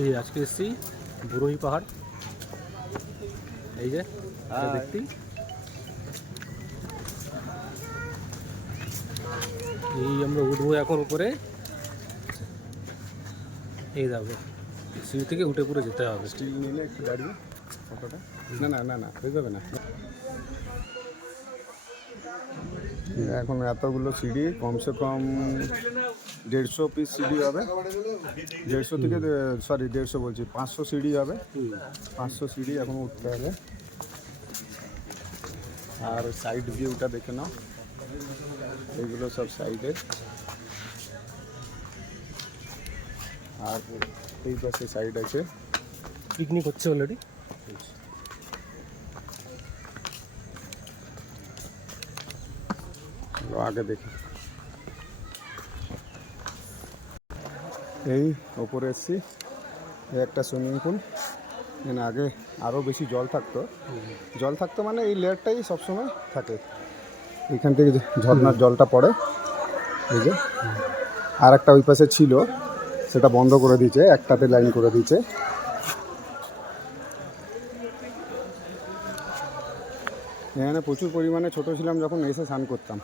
এই আজকে এসেছি বুড়োই পাহাড়, এই যে দেখতে এই আমরা উঠবো এখন উপরে। এই দেখো সিঁড়ি থেকে উঠে পুরো যেতে হবে। স্টিল নিলে একটু দাঁড়িয়ে ফটোটা, না না না না হয়ে যাবে না। এখন এতগুলো সিঁড়ি, কমসে কম 150 পিস সিঁড়ি হবে। 150 থেকে 150 বলছি, 500 সিঁড়ি হবে। 500 সিঁড়ি এখন উঠতে হবে। আর সাইড ভিউটা দেখে নাও, এগুলো সব সাইডে। আর এই পাশে সাইড আছে, পিকনিক হচ্ছে অলরেডি। আগে দেখি, এই ওপরে এসছি, এই একটা সুইমিং পুল। মানে আগে আরও বেশি জল থাকতো মানে এই লেয়ারটাই সবসময় থাকে। এখান থেকে যে ঝর্নার জলটা পড়ে, এই যে। আর একটা ওই পাশে ছিল, সেটা বন্ধ করে দিয়েছে, একটাতে লাইন করে দিয়েছে। এখানে প্রচুর পরিমাণে ছোট ছিলাম যখন এসে স্নান করতাম।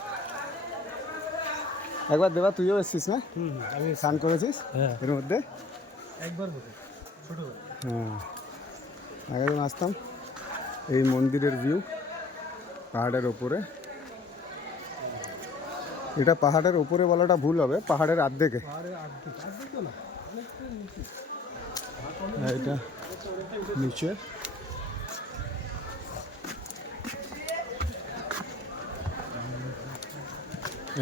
একবার দেবা তুইও এসছিস না? আমি স্নান করেছিস এর মধ্যে একবার ছোটবেলা। হ্যাঁ, আগে যখন আসতাম। এই মন্দিরের ভিউ পাহাড়ের ওপরে। এটা পাহাড়ের ওপরে বলাটা ভুল হবে, পাহাড়ের আর্ধেকে। এটা নিচে।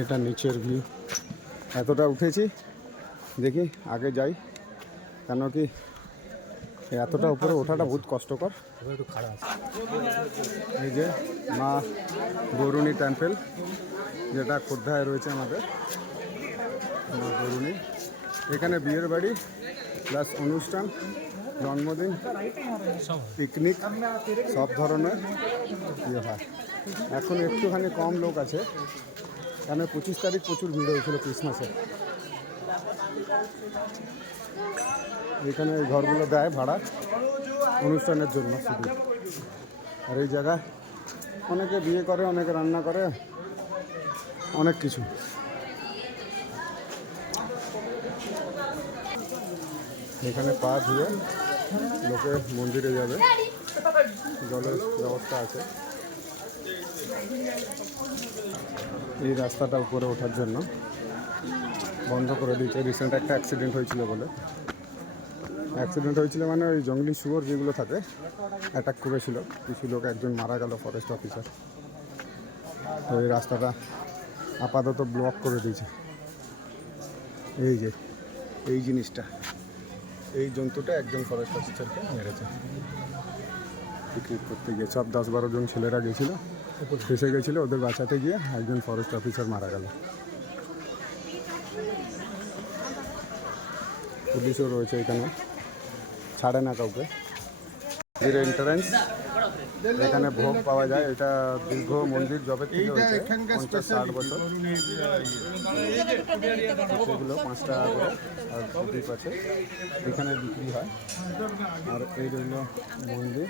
এটা নিচের ভিউ। এতটা উঠেছি, দেখি আগে যাই, কেন কি এতটা উপরে ওঠাটা বহুত কষ্টকর। একটু খারাপ। এই যে মা বরুণী টেম্পল, যেটা খোর্ধায় রয়েছে আমাদের মা বরুণী। এখানে বিয়ের বাড়ি প্লাস অনুষ্ঠান, জন্মদিন, পিকনিক সব ধরনের ইয়ে হয়। এখন একটুখানি কম লোক আছে, কেন 25 তারিখ প্রচুর ভিড় হয়েছিল ক্রিসমাসে। এখানে এই ঘরগুলো দেয় ভাড়া অনুষ্ঠানের জন্য শুধু। আর এই জায়গায় অনেকে বিয়ে করে, অনেকে রান্না করে, অনেক কিছু। এখানে পা ধুয়ে লোকে মন্দিরে যাবে, জলের ব্যবস্থা আছে। এই রাস্তাটা উপরে ওঠার জন্য বন্ধ করে দিয়েছে, রিসেন্ট একটা অ্যাক্সিডেন্ট হয়েছিল বলে। অ্যাক্সিডেন্ট হয়েছিল মানে ওই জঙ্গলি শুয়োর যেগুলো থাকে অ্যাটাক করেছিল কিছু লোক, একজন মারা গেল ফরেস্ট অফিসার। তো এই রাস্তাটা আপাতত ব্লক করে দিয়েছে। এই যে এই জিনিসটা, এই জন্তুটা একজন ফরেস্ট অফিসারকে মেরেছে পিকনিক করতে গিয়ে। সব 10-12 জন ছেলেরা গেছিলো, ফেসে গেছিলো, ওদের বাঁচাতে গিয়ে একজন ফরেস্ট অফিসার মারা গেল। পুলিশও রয়েছে এখানে, ছাড়ে না কাউকে। এর এন্ট্রান্স, এখানে ভোগ পাওয়া যায়। এটা দীর্ঘ মন্দির জবে থেকে হয়েছে, 50-60 বছর। সেগুলো 5 টাকা করে, আর প্রদীপ আছে এখানে বিক্রি হয়। আর এই রইল মন্দির,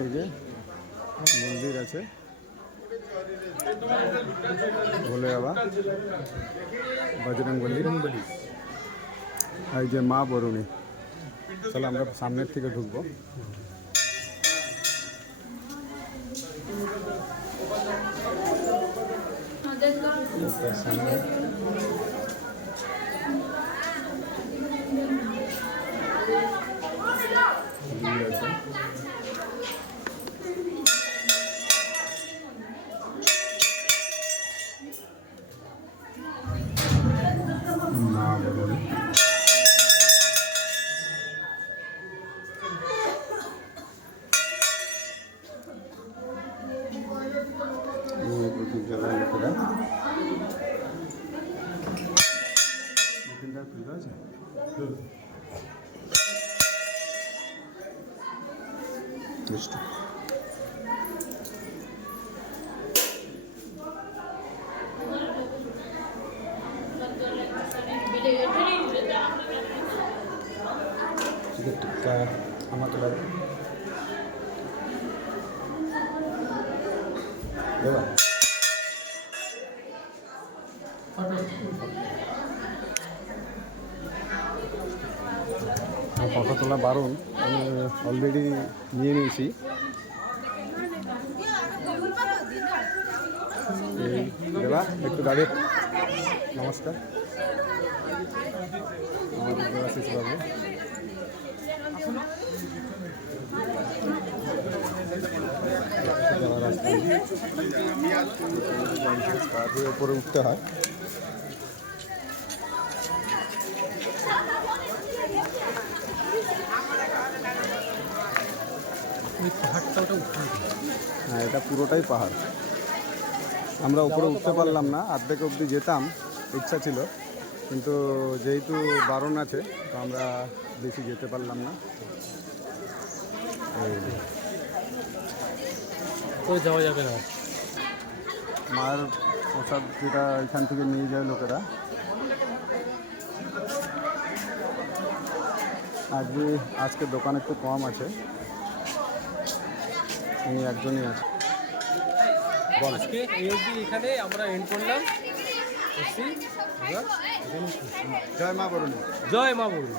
এই যে মন্দির আছে ভোলে বাবা, বজরংবলী। এই যে মা বরুণী। চলো আমরা সামনের থেকে ঢুকবো। সামনে মা বরুণী। জায়গায় লোকেরা খুলে আছে। টিক্কা আমাকে লাগে দেবা ফটো তোলা বারণ, আমি অলরেডি নিয়ে নিয়েছি। এই দেবা একটু দাঁড়িয়ে, নমস্কার, আমাদের দেবাশিস বাবু। তারপরে উপরে উঠতে হয়। ওই পাহাড়টা ওটা উঠতে হবে। হ্যাঁ, এটা পুরোটাই পাহাড়। আমরা উপরে উঠতে পারলাম না, অর্ধেক অবধি যেতাম ইচ্ছা ছিল, কিন্তু যেহেতু বারণ আছে তো আমরা বেশি যেতে পারলাম না। তো যাওয়া যাবে না। মায়ের প্রসাদ যেটা এখান থেকে নিয়ে যায় লোকেরা, আজকে দোকান একটু কম আছে, উনি একজনই আছে। আজকে এই অবধি এখানে আমরা এন্ড করলাম। জয় মা বরুণী। জয় মা বলুন।